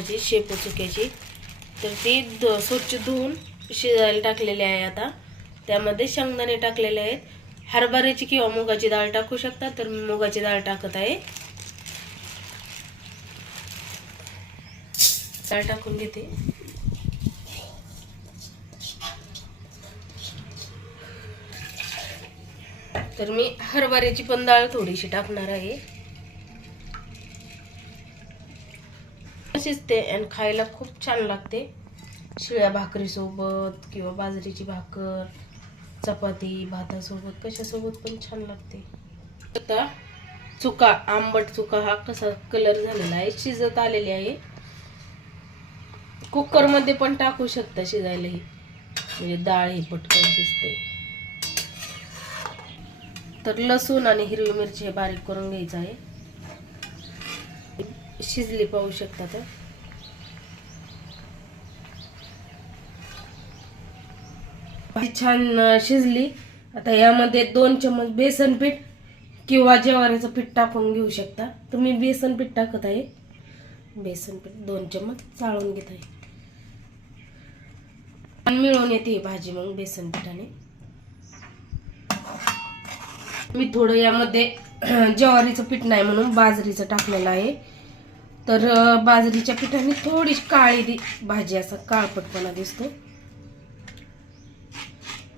भाजी शेपू चुक्याची. तर ती द स्वच्छ धुवून शिजायला टाकलेली आहे आता. त्यामध्ये शेंगदाणे टाकलेले आहेत. हरभऱ्याची किंवा मुगाची डाळ टाकू शकता तर मी मुगाची डाळ टाकत आहे. डाळ टाकून घेते. तर मी हरभऱ्याची पण डाळ थोडीशी टाकणार आहे. शिजते आणि खायला खूप छान लागते. शिळ्या भाकरीसोबत किंवा बाजरीची भाकर चपाती भातासोबत कशासोबत पण छान लागते. आता चुका आंबट चुका हा कसा कलर झालेला आहे शिजत आलेली आहे. कुकरमध्ये पण टाकू शकता शिजायला ही. म्हणजे डाळ ही पटकन शिजते. तर लसूण आणि हिरवी मिरची हे बारीक करून घ्यायचं आहे. शिजली पाहू शकता तर. छान शिजली. आता यामध्ये दोन चमच बेसन पीठ किंवा ज्वारीचं पीठ टाकून घेऊ शकता. तुम्ही बेसन पीठ टाकत आहे. बेसन पीठ दोन चमच चाळून घेत आहे. मिळून येते भाजी मग बेसन पिठाने. मी थोडं यामध्ये ज्वारीचं पीठ नाही म्हणून बाजरीचं टाकलेलं आहे. तर बाजरीच्या पिठाने थोडीशी काळी भाजी असा काळपटपणा दिसतो.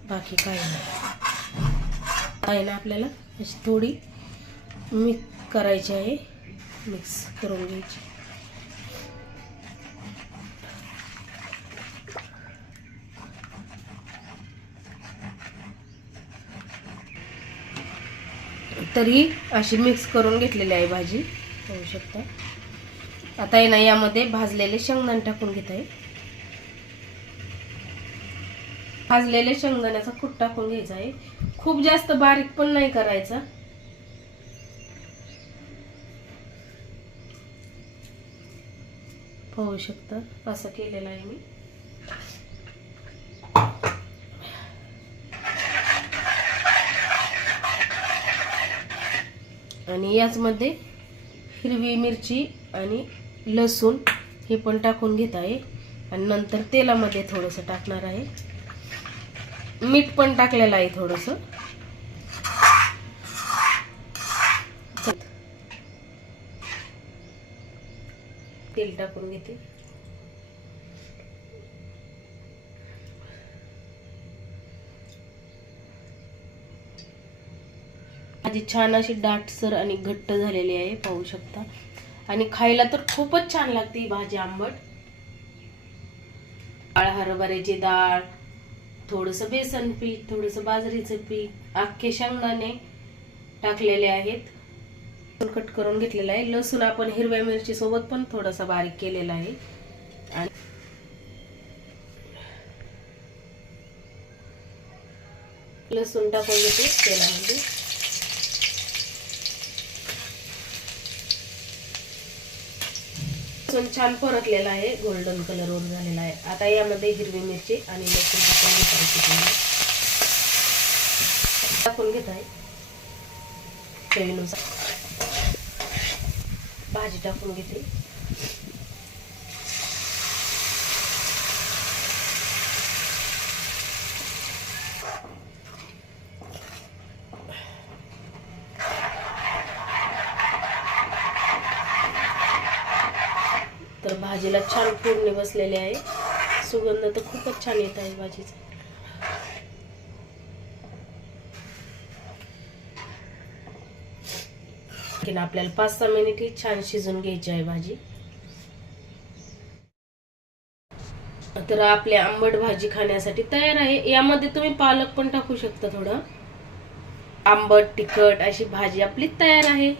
बाकी काही नाही. आहे ना आपल्याला अशी थोडी मिक्स करायची आहे. मिक्स करून घ्यायची. तरी अशी मिक्स करून घेतलेली आहे भाजी. पाहू शकता. आता आहे ना यामध्ये भाजलेले शेंगदाणे टाकून घेत. आहे भाजलेले शेंगदाण्याचा कूट टाकून घ्यायचा आहे. खूप जास्त बारीक पण नाही करायचा. पाहू शकता असं केलेलं आहे मी. आणि याचमध्ये हिरवी मिरची आणि लसूण हे पण टाकून घेत आहे. आणि नंतर तेलामध्ये थोडंसं टाकणार आहे. मीठ पण टाकलेलं आहे थोडंसं. तेल टाकून घेते. भाजी छान अशी दाटसर आणि घट्ट झालेली आहे पाहू शकता. आणि खायला तर खूपच छान लागते ही भाजी आंबट. डाळ हरभऱ्याची डाळ थोडंसं बेसन पीठ थोडंसं बाजरीचं पीठ अख्खे शेंगदाणे टाकलेले आहेत. कट करून घेतलेलं आहे. लसूण आपण हिरव्या मिरची सोबत पण थोडासा बारीक केलेला आहे. आणि लसूण टाकून घेते तेलामध्ये लसूण छान परतलेला आहे. गोल्डन कलरवर झालेला आहे. आता यामध्ये हिरवी मिरची आणि लसूण टाकून घेतायची टाकून घेत आहे. चवीनुसार. भाजी टाकून घेते तर भाजीला छान फोडणी बसलेली आहे. सुगंध तर खूपच छान येत आहे भाजीचा. आणखीन आपल्याला पाच सहा मिनिट ही छान शिजून घ्यायची आहे भाजी. तर आपल्या आंबट भाजी खाण्यासाठी तयार आहे. यामध्ये तुम्ही पालक पण टाकू शकता थोडं. आंबट तिखट अशी भाजी आपली तयार आहे.